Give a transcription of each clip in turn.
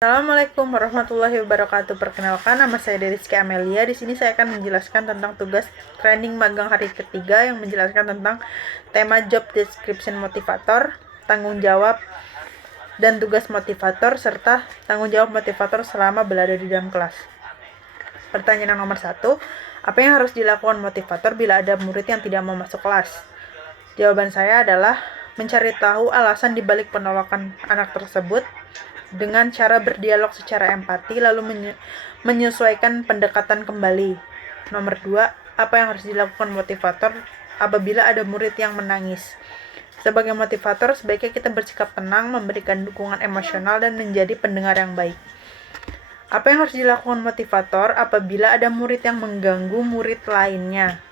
Assalamualaikum warahmatullahi wabarakatuh. Perkenalkan, nama saya Rizky Amelia. Di sini saya akan menjelaskan tentang tugas training magang hari ketiga yang menjelaskan tentang tema job description motivator, tanggung jawab dan tugas motivator serta tanggung jawab motivator selama berada di dalam kelas. Pertanyaan nomor 1, apa yang harus dilakukan motivator bila ada murid yang tidak mau masuk kelas? Jawaban saya adalah mencari tahu alasan dibalik penolakan anak tersebut dengan cara berdialog secara empati, lalu menyesuaikan pendekatan kembali. Nomor 2, apa yang harus dilakukan motivator apabila ada murid yang menangis? Sebagai motivator, sebaiknya kita bersikap tenang, memberikan dukungan emosional, dan menjadi pendengar yang baik. Apa yang harus dilakukan motivator apabila ada murid yang mengganggu murid lainnya?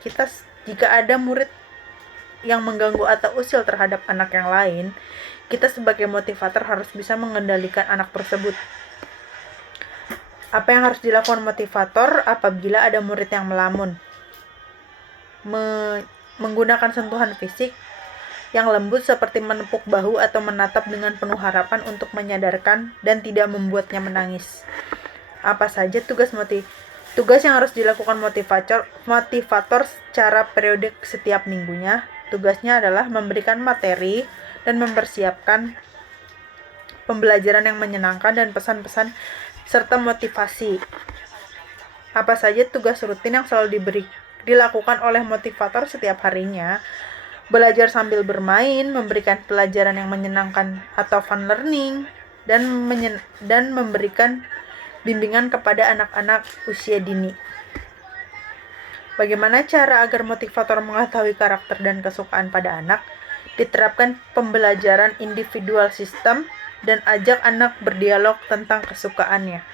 Jika ada murid yang mengganggu atau usil terhadap anak yang lain, kita sebagai motivator harus bisa mengendalikan anak tersebut. Apa yang harus dilakukan motivator apabila ada murid yang melamun? Menggunakan sentuhan fisik yang lembut seperti menepuk bahu atau menatap dengan penuh harapan untuk menyadarkan dan tidak membuatnya menangis. Apa saja tugas yang harus dilakukan motivator secara periodik setiap minggunya? Tugasnya adalah memberikan materi dan mempersiapkan pembelajaran yang menyenangkan dan pesan-pesan serta motivasi. Apa saja tugas rutin yang selalu dilakukan oleh motivator setiap harinya? Belajar sambil bermain, memberikan pelajaran yang menyenangkan atau fun learning, dan memberikan bimbingan kepada anak-anak usia dini. Bagaimana cara agar motivator mengetahui karakter dan kesukaan pada anak? Diterapkan pembelajaran individual system dan ajak anak berdialog tentang kesukaannya.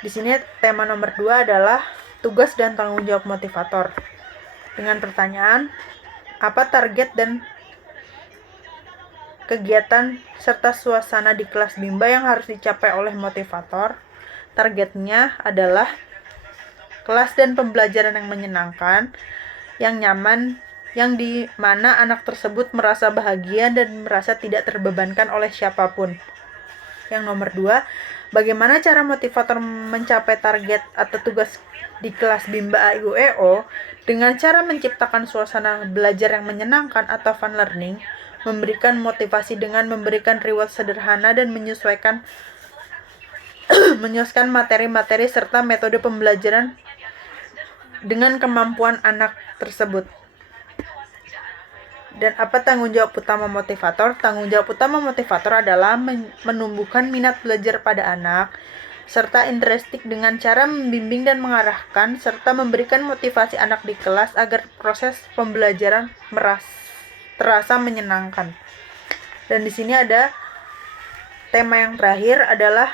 Di sini tema nomor 2 adalah tugas dan tanggung jawab motivator. Dengan pertanyaan, apa target dan kegiatan serta suasana di kelas Bimba yang harus dicapai oleh motivator? Targetnya adalah kelas dan pembelajaran yang menyenangkan, yang nyaman, yang di mana anak tersebut merasa bahagia dan merasa tidak terbebankan oleh siapapun. Yang nomor 2, bagaimana cara motivator mencapai target atau tugas di kelas Bimba AIUEO dengan cara menciptakan suasana belajar yang menyenangkan atau fun learning, memberikan motivasi dengan memberikan reward sederhana dan menyesuaikan materi-materi serta metode pembelajaran dengan kemampuan anak tersebut. Dan apa tanggung jawab utama motivator? Tanggung jawab utama motivator adalah menumbuhkan minat belajar pada anak, serta intrinsikik dengan cara membimbing dan mengarahkan, serta memberikan motivasi anak di kelas agar proses pembelajaran terasa menyenangkan. Dan di sini ada tema yang terakhir adalah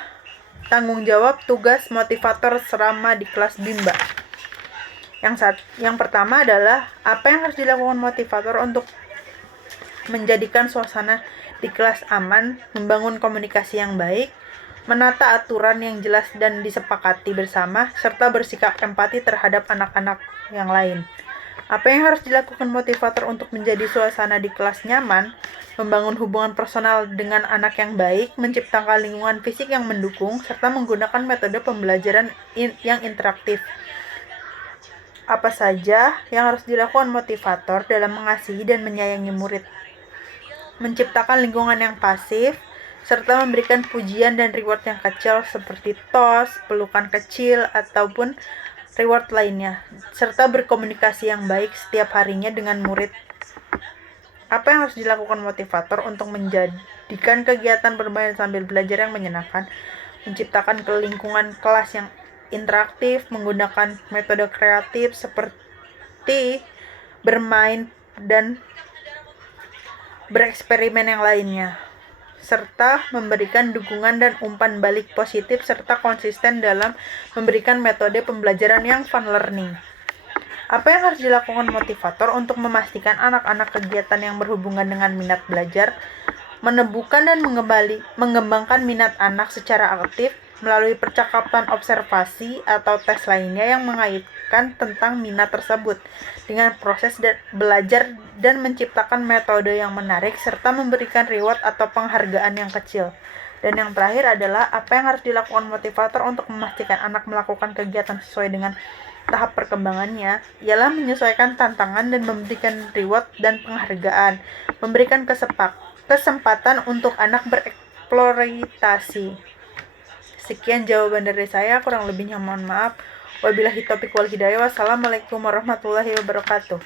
tanggung jawab tugas motivator selama di kelas Bimba. Yang pertama adalah apa yang harus dilakukan motivator untuk menjadikan suasana di kelas aman, membangun komunikasi yang baik, menata aturan yang jelas dan disepakati bersama, serta bersikap empati terhadap anak-anak yang lain. Apa yang harus dilakukan motivator untuk menjadi suasana di kelas nyaman, membangun hubungan personal dengan anak yang baik, menciptakan lingkungan fisik yang mendukung, serta menggunakan metode pembelajaran yang interaktif. Apa saja yang harus dilakukan motivator dalam mengasihi dan menyayangi murid? Menciptakan lingkungan yang pasif, serta memberikan pujian dan reward yang kecil seperti tos, pelukan kecil, ataupun reward lainnya, serta berkomunikasi yang baik setiap harinya dengan murid. Apa yang harus dilakukan motivator untuk menjadikan kegiatan bermain sambil belajar yang menyenangkan? Menciptakan lingkungan kelas yang interaktif, menggunakan metode kreatif seperti bermain dan bereksperimen yang lainnya, serta memberikan dukungan dan umpan balik positif serta konsisten dalam memberikan metode pembelajaran yang fun learning. Apa yang harus dilakukan motivator untuk memastikan anak-anak kegiatan yang berhubungan dengan minat belajar, menemukan dan mengembangkan minat anak secara aktif melalui percakapan observasi atau tes lainnya yang mengaitkan tentang minat tersebut dengan proses belajar dan menciptakan metode yang menarik serta memberikan reward atau penghargaan yang kecil. Dan yang terakhir adalah apa yang harus dilakukan motivator untuk memastikan anak melakukan kegiatan sesuai dengan tahap perkembangannya, ialah menyesuaikan tantangan dan memberikan reward dan penghargaan, memberikan kesempatan untuk anak bereksplorasi. Sekian jawaban dari saya, kurang lebihnya mohon maaf. Wabillahi taufiq wal hidayah. Wassalamualaikum warahmatullahi wabarakatuh.